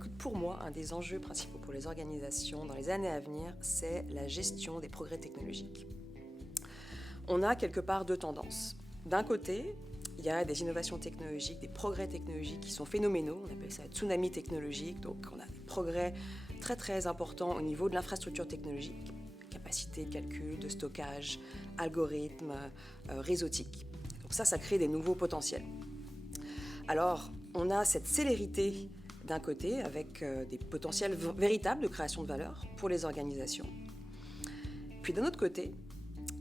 écoute, pour moi, un des enjeux principaux pour les organisations dans les années à venir, c'est la gestion des progrès technologiques. On a quelque part deux tendances. D'un côté, il y a des innovations technologiques, des progrès technologiques qui sont phénoménaux. On appelle ça tsunami technologique. Donc, on a des progrès très, très importants au niveau de l'infrastructure technologique, capacité de calcul, de stockage, algorithmes, réseautique. Donc ça crée des nouveaux potentiels. Alors, on a cette célérité d'un côté avec des potentiels véritables de création de valeur pour les organisations. Puis d'un autre côté,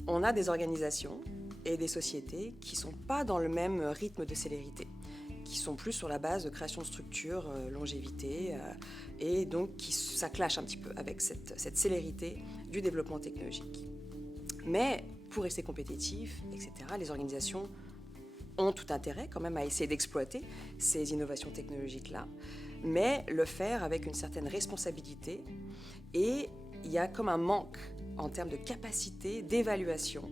on a des organisations et des sociétés qui ne sont pas dans le même rythme de célérité, qui sont plus sur la base de création de structures, longévité, et donc ça clash un petit peu avec cette célérité du développement technologique. Mais pour rester compétitifs, etc., les organisations ont tout intérêt quand même à essayer d'exploiter ces innovations technologiques-là, mais le faire avec une certaine responsabilité. Et il y a comme un manque en termes de capacité d'évaluation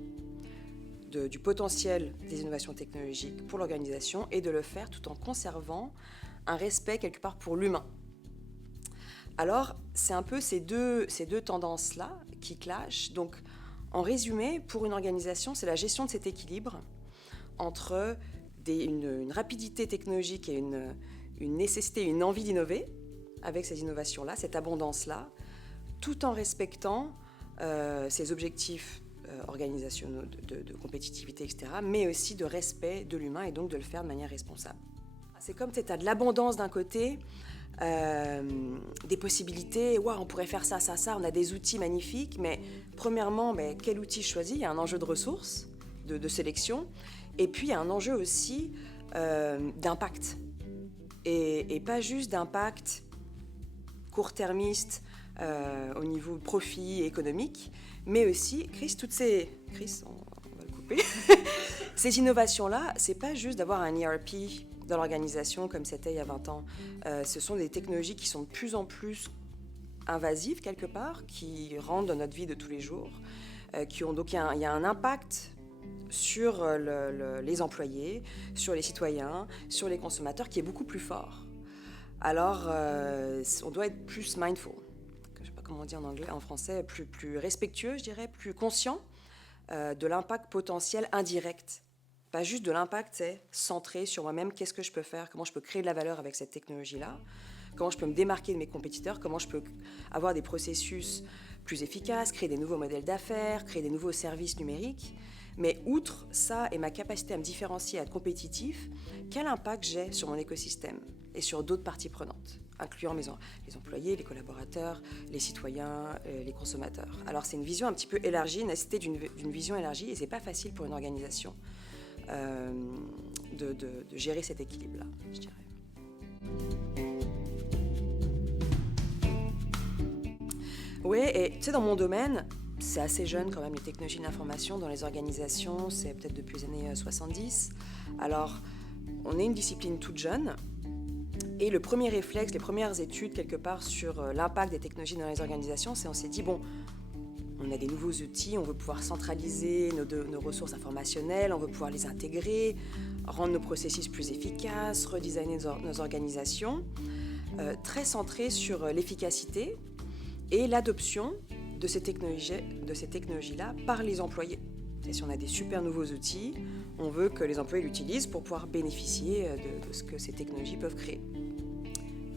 du potentiel des innovations technologiques pour l'organisation et de le faire tout en conservant un respect quelque part pour l'humain. Alors, c'est un peu ces deux tendances-là qui clashent. Donc, en résumé, pour une organisation, c'est la gestion de cet équilibre entre une rapidité technologique et une nécessité, une envie d'innover avec ces innovations-là, cette abondance-là, tout en respectant ces objectifs organisationnels de compétitivité, etc., mais aussi de respect de l'humain et donc de le faire de manière responsable. C'est comme tu as de l'abondance d'un côté, des possibilités, on pourrait faire ça, on a des outils magnifiques, mais premièrement, quel outil choisir? Il y a un enjeu de ressources, de sélection, et puis il y a un enjeu aussi d'impact, et pas juste d'impact court-termiste au niveau profit économique, mais aussi, on va le couper, ces innovations-là, c'est pas juste d'avoir un ERP dans l'organisation comme c'était il y a 20 ans. Ce sont des technologies qui sont de plus en plus invasives quelque part, qui rentrent dans notre vie de tous les jours, donc il y a un impact sur les employés, sur les citoyens, sur les consommateurs qui est beaucoup plus fort. Alors, on doit être plus mindful, je ne sais pas comment on dit en français, plus respectueux, je dirais, plus conscient de l'impact potentiel indirect. Pas juste de l'impact, c'est centré sur moi-même, qu'est-ce que je peux faire, comment je peux créer de la valeur avec cette technologie-là, comment je peux me démarquer de mes compétiteurs, comment je peux avoir des processus plus efficaces, créer des nouveaux modèles d'affaires, créer des nouveaux services numériques. Mais outre ça et ma capacité à me différencier, à être compétitif, quel impact j'ai sur mon écosystème et sur d'autres parties prenantes, incluant les employés, les collaborateurs, les citoyens, les consommateurs. Alors c'est une vision un petit peu élargie, une nécessité d'une vision élargie, et c'est pas facile pour une organisation de gérer cet équilibre-là, je dirais. Oui, et tu sais, dans mon domaine, c'est assez jeune quand même, les technologies de l'information dans les organisations, c'est peut-être depuis les années 70. Alors, on est une discipline toute jeune, et le premier réflexe, les premières études quelque part sur l'impact des technologies dans les organisations, on s'est dit, on a des nouveaux outils, on veut pouvoir centraliser nos ressources informationnelles, on veut pouvoir les intégrer, rendre nos processus plus efficaces, redesigner nos organisations, très centré sur l'efficacité et l'adoption de ces technologies-là par les employés. Et si on a des super nouveaux outils, on veut que les employés l'utilisent pour pouvoir bénéficier de ce que ces technologies peuvent créer.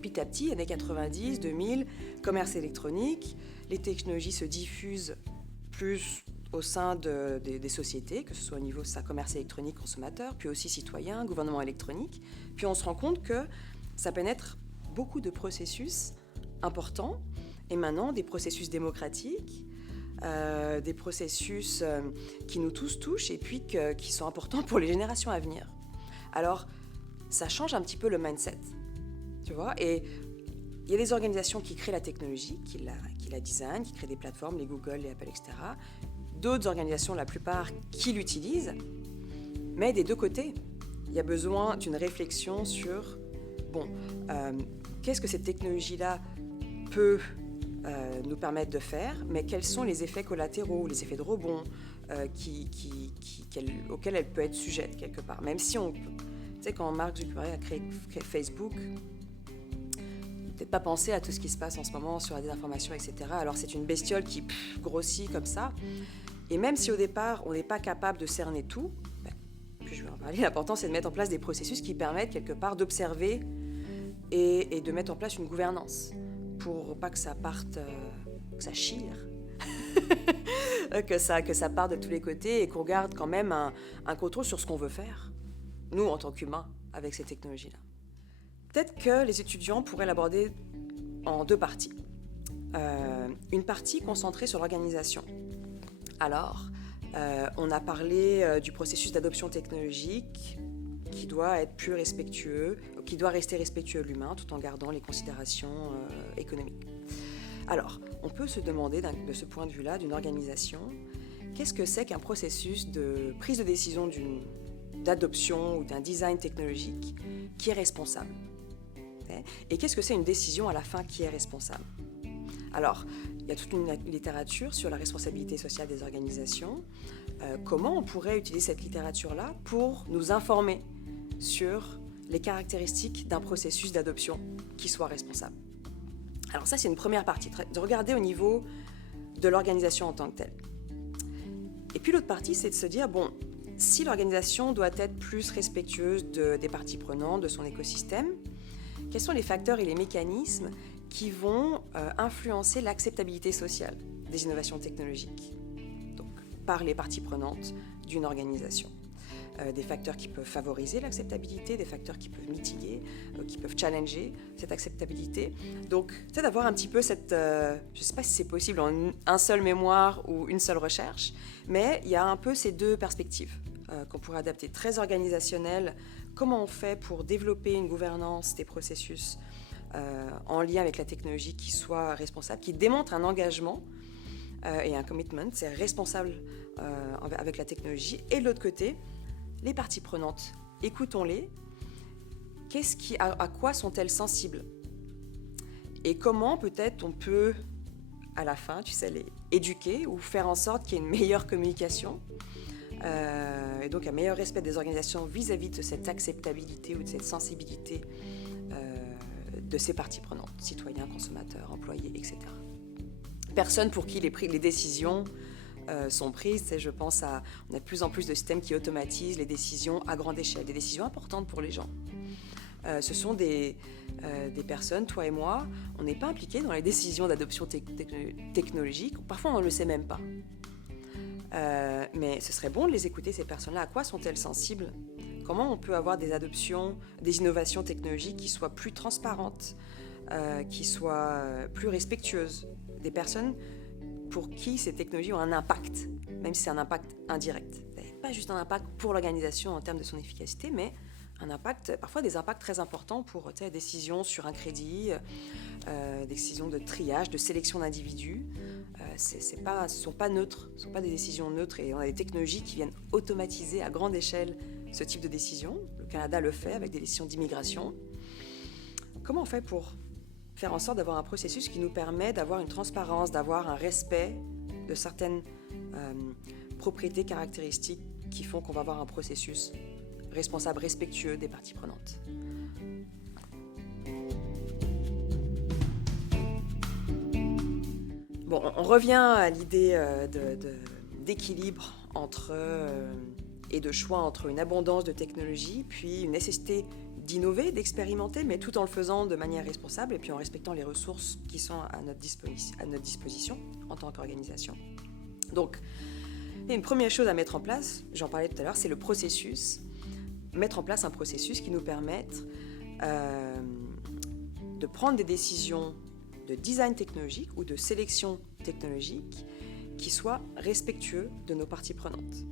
Petit à petit, années 90, 2000, commerce électronique, les technologies se diffusent plus au sein des sociétés, que ce soit au niveau de sa commerce électronique consommateur, puis aussi citoyen, gouvernement électronique. Puis on se rend compte que ça pénètre beaucoup de processus importants, et maintenant des processus démocratiques, des processus qui nous tous touchent et puis qui sont importants pour les générations à venir. Alors, ça change un petit peu le mindset, tu vois, et il y a des organisations qui créent la technologie, qui la designent, qui créent des plateformes, les Google, les Apple, etc. D'autres organisations, la plupart, qui l'utilisent, mais des deux côtés, il y a besoin d'une réflexion sur, qu'est-ce que cette technologie-là peut nous permettre de faire, mais quels sont les effets collatéraux, les effets de rebond auxquels elle peut être sujette quelque part. Même si tu sais, quand Mark Zuckerberg a créé Facebook, peut-être pas pensé à tout ce qui se passe en ce moment sur la désinformation, etc. Alors c'est une bestiole qui grossit comme ça. Et même si au départ, on n'est pas capable de cerner tout, puis je vais en parler, l'important c'est de mettre en place des processus qui permettent quelque part d'observer et de mettre en place une gouvernance pour pas que ça parte, que ça chire, que ça parte de tous les côtés et qu'on garde quand même un contrôle sur ce qu'on veut faire, nous en tant qu'humains, avec ces technologies-là. Peut-être que les étudiants pourraient l'aborder en deux parties. Une partie concentrée sur l'organisation. Alors, on a parlé du processus d'adoption technologique qui doit être plus respectueux, qui doit rester respectueux de l'humain tout en gardant les considérations économiques. Alors, on peut se demander de ce point de vue-là, d'une organisation, qu'est-ce que c'est qu'un processus de prise de décision d'adoption ou d'un design technologique qui est responsable ? Et qu'est-ce que c'est une décision à la fin qui est responsable ? Alors, il y a toute une littérature sur la responsabilité sociale des organisations. Comment on pourrait utiliser cette littérature-là pour nous informer sur les caractéristiques d'un processus d'adoption qui soit responsable ? Alors ça, c'est une première partie, de regarder au niveau de l'organisation en tant que telle. Et puis l'autre partie, c'est de se dire, bon, si l'organisation doit être plus respectueuse des parties prenantes, de son écosystème, quels sont les facteurs et les mécanismes qui vont influencer l'acceptabilité sociale des innovations technologiques, donc par les parties prenantes d'une organisation. Des facteurs qui peuvent favoriser l'acceptabilité, des facteurs qui peuvent mitiguer, qui peuvent challenger cette acceptabilité. Donc, c'est d'avoir un petit peu cette... je ne sais pas si c'est possible en un seul mémoire ou une seule recherche, mais il y a un peu ces deux perspectives qu'on pourrait adapter. Très organisationnelle, comment on fait pour développer une gouvernance des processus en lien avec la technologie qui soit responsable, qui démontre un engagement et un commitment, c'est responsable avec la technologie. Et de l'autre côté, les parties prenantes, écoutons-les. À quoi sont-elles sensibles ? Et comment peut-être on peut, à la fin, les éduquer ou faire en sorte qu'il y ait une meilleure communication et donc un meilleur respect des organisations vis-à-vis de cette acceptabilité ou de cette sensibilité de ces parties prenantes, citoyens, consommateurs, employés, etc. Personne pour qui les décisions sont prises, je pense on a de plus en plus de systèmes qui automatisent les décisions à grande échelle, des décisions importantes pour les gens. Ce sont des personnes, toi et moi, on n'est pas impliqués dans les décisions d'adoption technologique, parfois on ne le sait même pas. Mais ce serait bon de les écouter, ces personnes-là. À quoi sont-elles sensibles ? Comment on peut avoir des adoptions, des innovations technologiques qui soient plus transparentes, qui soient plus respectueuses des personnes pour qui ces technologies ont un impact, même si c'est un impact indirect. Pas juste un impact pour l'organisation en termes de son efficacité, mais un impact, parfois des impacts très importants pour des décisions sur un crédit, des décisions de triage, de sélection d'individus. Ce ne sont pas neutres, ce ne sont pas des décisions neutres, et on a des technologies qui viennent automatiser à grande échelle ce type de décision. Le Canada le fait avec des décisions d'immigration. Comment on fait pour faire en sorte d'avoir un processus qui nous permet d'avoir une transparence, d'avoir un respect de certaines propriétés caractéristiques qui font qu'on va avoir un processus responsable, respectueux des parties prenantes. Bon, on revient à l'idée d'équilibre et de choix entre une abondance de technologies, puis une nécessité d'innover, d'expérimenter, mais tout en le faisant de manière responsable et puis en respectant les ressources qui sont à notre disposition en tant qu'organisation. Donc, il y a une première chose à mettre en place, j'en parlais tout à l'heure, c'est le processus. Mettre en place un processus qui nous permette de prendre des décisions de design technologique ou de sélection technologique qui soient respectueux de nos parties prenantes.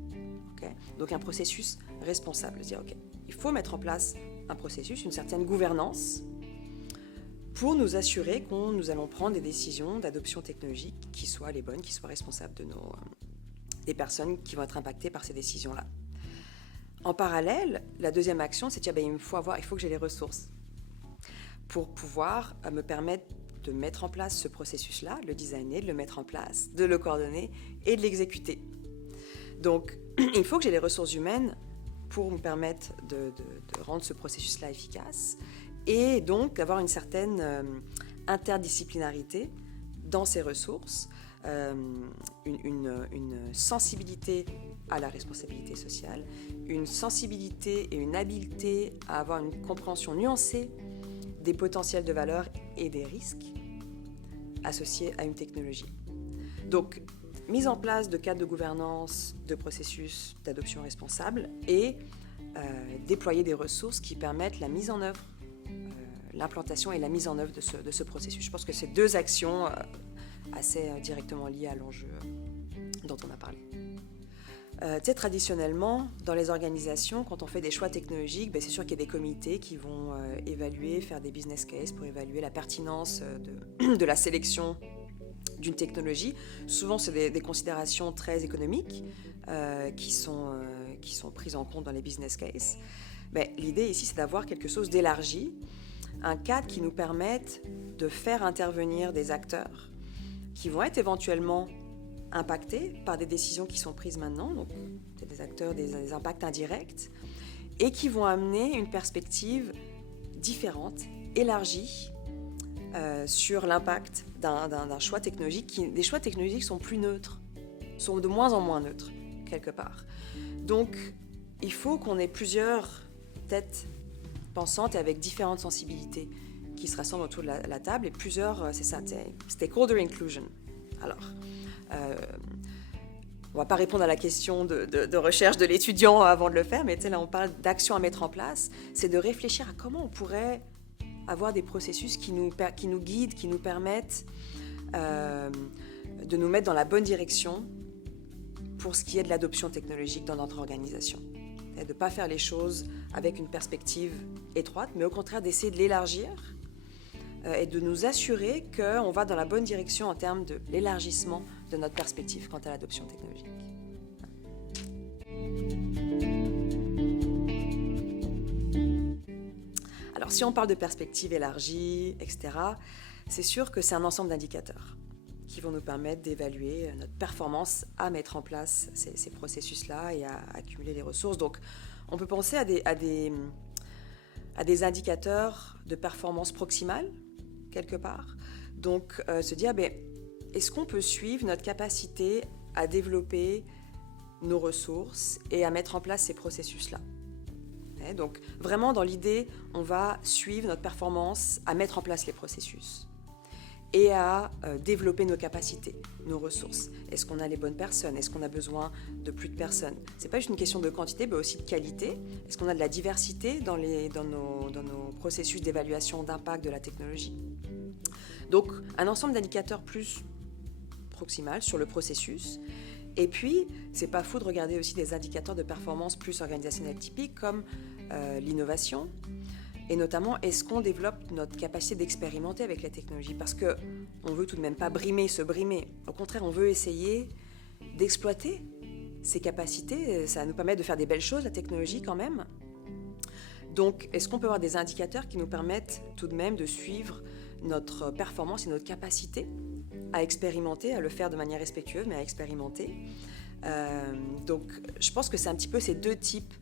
Okay ? Donc un processus responsable, dire il faut mettre en place un processus, une certaine gouvernance pour nous assurer que nous allons prendre des décisions d'adoption technologique qui soient les bonnes, qui soient responsables des personnes qui vont être impactées par ces décisions-là. En parallèle, la deuxième action, c'est de dire il faut que j'ai les ressources pour pouvoir me permettre de mettre en place ce processus-là, de le designer, de le mettre en place, de le coordonner et de l'exécuter. Donc, il faut que j'ai les ressources humaines pour me permettre de rendre ce processus-là efficace et donc d'avoir une certaine interdisciplinarité dans ces ressources, une sensibilité à la responsabilité sociale, une sensibilité et une habileté à avoir une compréhension nuancée des potentiels de valeur et des risques associés à une technologie. Donc, mise en place de cadres de gouvernance, de processus d'adoption responsable et déployer des ressources qui permettent la mise en œuvre, l'implantation et la mise en œuvre de ce processus. Je pense que c'est deux actions assez directement liées à l'enjeu dont on a parlé. Traditionnellement, dans les organisations, quand on fait des choix technologiques, c'est sûr qu'il y a des comités qui vont évaluer, faire des business cases pour évaluer la pertinence de la sélection d'une technologie. Souvent, c'est des considérations très économiques qui sont prises en compte dans les business cases. Mais l'idée ici, c'est d'avoir quelque chose d'élargi, un cadre qui nous permette de faire intervenir des acteurs qui vont être éventuellement impactés par des décisions qui sont prises maintenant, donc des acteurs, des impacts indirects, et qui vont amener une perspective différente, élargie, sur l'impact d'un choix technologique. Les choix technologiques sont plus neutres, sont de moins en moins neutres, quelque part. Donc, il faut qu'on ait plusieurs têtes pensantes et avec différentes sensibilités qui se rassemblent autour de la table, et plusieurs, c'est ça, stakeholder inclusion. Alors, on ne va pas répondre à la question de recherche de l'étudiant avant de le faire, mais là, on parle d'actions à mettre en place. C'est de réfléchir à comment on pourrait avoir des processus qui nous guident, qui nous permettent de nous mettre dans la bonne direction pour ce qui est de l'adoption technologique dans notre organisation. Et de ne pas faire les choses avec une perspective étroite, mais au contraire d'essayer de l'élargir et de nous assurer qu'on va dans la bonne direction en termes de l'élargissement de notre perspective quant à l'adoption technologique. Alors, si on parle de perspective élargie, etc., c'est sûr que c'est un ensemble d'indicateurs qui vont nous permettre d'évaluer notre performance à mettre en place ces processus-là et à accumuler les ressources. Donc, on peut penser à des indicateurs de performance proximale, quelque part. Donc, se dire, est-ce qu'on peut suivre notre capacité à développer nos ressources et à mettre en place ces processus-là ? Donc, vraiment, dans l'idée, on va suivre notre performance à mettre en place les processus et à développer nos capacités, nos ressources. Est-ce qu'on a les bonnes personnes ? Est-ce qu'on a besoin de plus de personnes ? Ce n'est pas juste une question de quantité, mais aussi de qualité. Est-ce qu'on a de la diversité dans nos processus d'évaluation d'impact de la technologie ? Donc, un ensemble d'indicateurs plus proximal sur le processus. Et puis, c'est pas fou de regarder aussi des indicateurs de performance plus organisationnels typiques comme l'innovation. Et notamment, est-ce qu'on développe notre capacité d'expérimenter avec la technologie ? Parce qu'on ne veut tout de même pas se brimer. Au contraire, on veut essayer d'exploiter ces capacités. Ça nous permet de faire des belles choses, la technologie, quand même. Donc, est-ce qu'on peut avoir des indicateurs qui nous permettent tout de même de suivre notre performance et notre capacité à expérimenter, à le faire de manière respectueuse, mais à expérimenter. Donc, je pense que c'est un petit peu ces deux types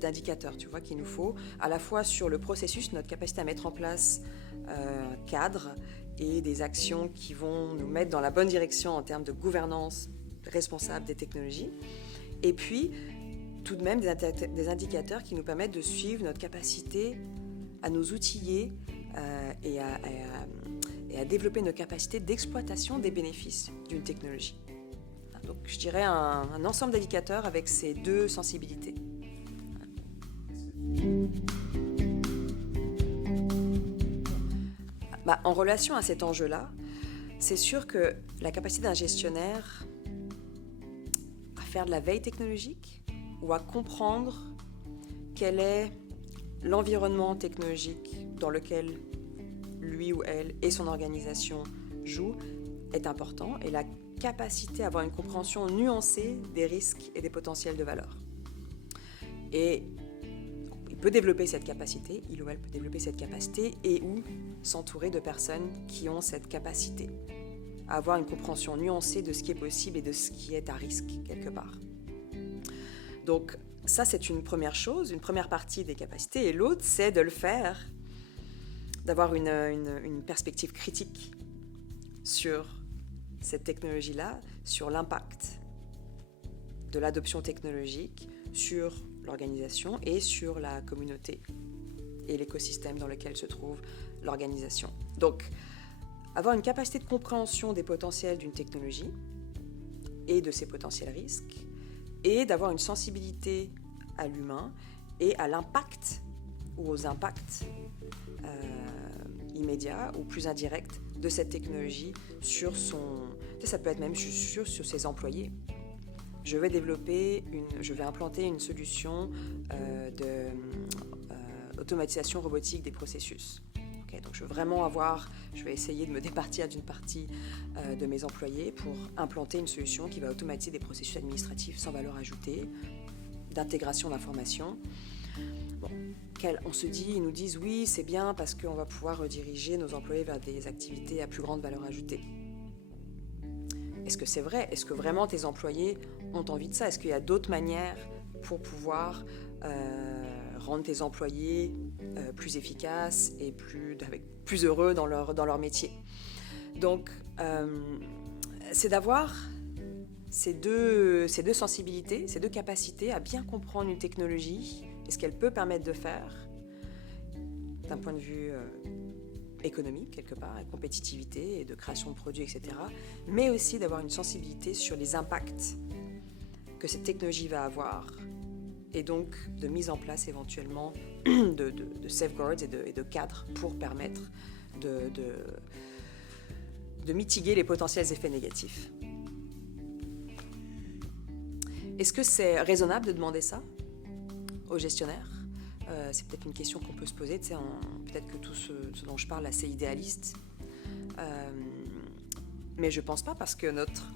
d'indicateurs, tu vois, qu'il nous faut, à la fois sur le processus, notre capacité à mettre en place un cadre et des actions qui vont nous mettre dans la bonne direction en termes de gouvernance responsable des technologies, et puis tout de même des indicateurs qui nous permettent de suivre notre capacité à nous outiller et à développer nos capacités d'exploitation des bénéfices d'une technologie. Donc, je dirais un ensemble d'indicateurs avec ces deux sensibilités. En relation à cet enjeu-là, c'est sûr que la capacité d'un gestionnaire à faire de la veille technologique ou à comprendre quel est l'environnement technologique dans lequel lui ou elle et son organisation jouent est important, et la capacité à avoir une compréhension nuancée des risques et des potentiels de valeur. Et il peut développer cette capacité, il ou elle peut développer cette capacité et ou s'entourer de personnes qui ont cette capacité à avoir une compréhension nuancée de ce qui est possible et de ce qui est à risque quelque part. Donc ça, c'est une première chose, une première partie des capacités, et l'autre, c'est de le faire d'avoir une perspective critique sur cette technologie-là, sur l'impact de l'adoption technologique sur l'organisation et sur la communauté et l'écosystème dans lequel se trouve l'organisation. Donc, avoir une capacité de compréhension des potentiels d'une technologie et de ses potentiels risques, et d'avoir une sensibilité à l'humain et à l'impact ou aux impacts immédiats ou plus indirects de cette technologie sur ça peut être même sur ses employés. Je vais implanter une solution d'automatisation robotique des processus. Okay, donc je vais essayer de me départir d'une partie de mes employés pour implanter une solution qui va automatiser des processus administratifs sans valeur ajoutée, d'intégration d'informations. Bon, on se dit, ils nous disent oui, c'est bien parce qu'on va pouvoir rediriger nos employés vers des activités à plus grande valeur ajoutée. Est-ce que c'est vrai? Est-ce que vraiment tes employés ont envie de ça? Est-ce qu'il y a d'autres manières pour pouvoir rendre tes employés plus efficaces et plus heureux dans leur métier? Donc, c'est d'avoir ces deux sensibilités, ces deux capacités à bien comprendre une technologie et ce qu'elle peut permettre de faire d'un point de vue économique, quelque part, et compétitivité et de création de produits, etc. Mais aussi d'avoir une sensibilité sur les impacts que cette technologie va avoir et donc de mise en place éventuellement de safeguards et de cadres pour permettre de mitiguer les potentiels effets négatifs. Est-ce que c'est raisonnable de demander ça aux gestionnaires? C'est peut-être une question qu'on peut se poser. Peut-être que tout ce dont je parle là, c'est idéaliste. Mais je ne pense pas parce que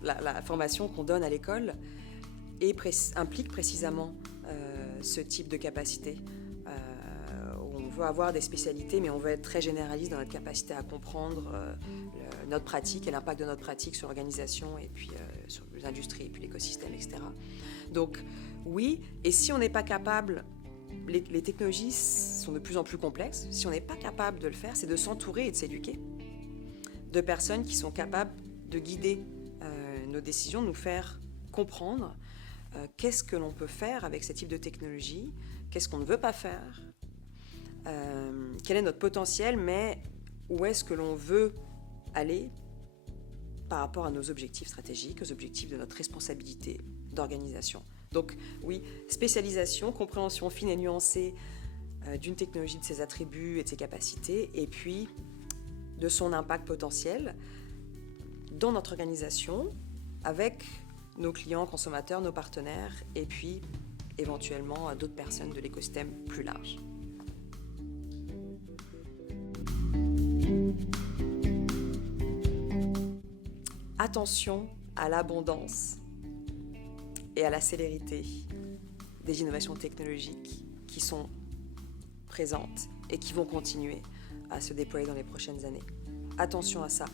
la formation qu'on donne à l'école implique précisément ce type de capacité. Où on veut avoir des spécialités, mais on veut être très généraliste dans notre capacité à comprendre notre pratique et l'impact de notre pratique sur l'organisation et puis sur les industries et puis l'écosystème, etc. Donc oui, et si on n'est pas capable, les technologies sont de plus en plus complexes, si on n'est pas capable de le faire, c'est de s'entourer et de s'éduquer de personnes qui sont capables de guider nos décisions, de nous faire comprendre qu'est-ce que l'on peut faire avec ce type de technologie, qu'est-ce qu'on ne veut pas faire, quel est notre potentiel, mais où est-ce que l'on veut aller par rapport à nos objectifs stratégiques, aux objectifs de notre responsabilité d'organisation. Donc oui, spécialisation, compréhension fine et nuancée d'une technologie, de ses attributs et de ses capacités, et puis de son impact potentiel dans notre organisation, avec nos clients, consommateurs, nos partenaires, et puis éventuellement d'autres personnes de l'écosystème plus large. Attention à l'abondance et à la célérité des innovations technologiques qui sont présentes et qui vont continuer à se déployer dans les prochaines années. Attention à ça.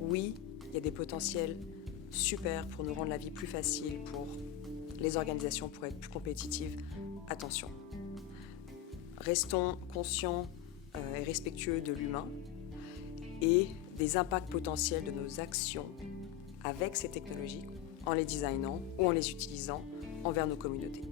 Oui, il y a des potentiels super pour nous rendre la vie plus facile, pour les organisations, pour être plus compétitives. Attention. Restons conscients et respectueux de l'humain et des impacts potentiels de nos actions avec ces technologies, en les designant ou en les utilisant envers nos communautés.